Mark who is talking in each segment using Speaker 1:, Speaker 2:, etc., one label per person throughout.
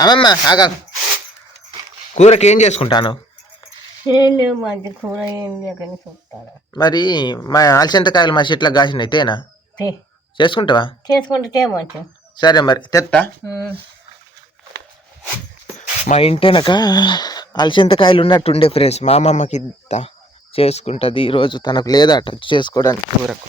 Speaker 1: అమ్మమ్మ ఆగా. కూరకి ఏం చేసుకుంటాను
Speaker 2: కూర ఏం
Speaker 1: మరి మా అలసంతకాయలు మా చెట్లకు కాసినాయి తేనా?
Speaker 2: తే.
Speaker 1: చేసుకుంటావా?
Speaker 2: చేసుకుంటే
Speaker 1: సరే మరి తెత్తా. మా ఇంటెనక అలసంతకాయలు ఉన్నట్టుండే ఫ్రెండ్స్ మా అమ్మమ్మకి ఇంత చేసుకుంటుంది ఈరోజు తనకు లేదట చేసుకోవడానికి కూరకు.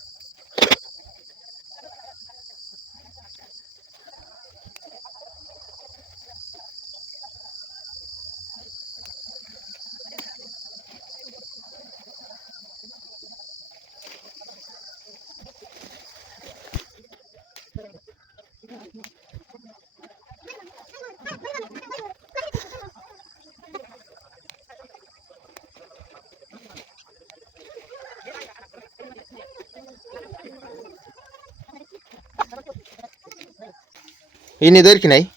Speaker 1: ఇన్ని దొరికినాయి?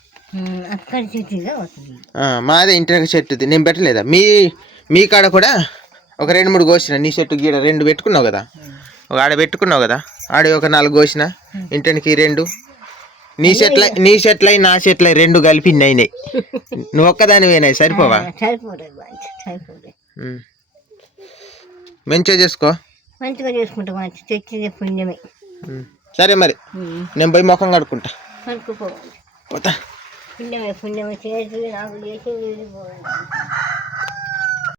Speaker 2: అక్కడ
Speaker 1: మాదే ఇంటి చెట్టుది. నేను పెట్టలేదా? మీ మీ కాడ కూడా ఒక రెండు మూడు కోసిన. నీ చెట్టు గీడ రెండు పెట్టుకున్నావు కదా? ఒక ఆడ పెట్టుకున్నావు కదా? ఆడ ఒక నాలుగు కోసిన. ఇంటికి రెండు. నీ చెట్ల నీ చెట్లయి నా చెట్లయి రెండు కలిపి అయినాయి నువ్వు ఒక్కదాని పోయినాయి సరిపోవా. మంచిగా చేసుకో.
Speaker 2: మంచిగా చేసుకుంటాం మంచి తెచ్చింది పుణ్యమే.
Speaker 1: ఉమ్. సరే మరి. నేను పోయి ముఖం కడుక్కుంటా.
Speaker 2: നമുക്ക്
Speaker 1: പോകാം
Speaker 2: പിന്നെ പിന്നെ ചേച്ചി ആ ചേച്ചി വീട് പോകണം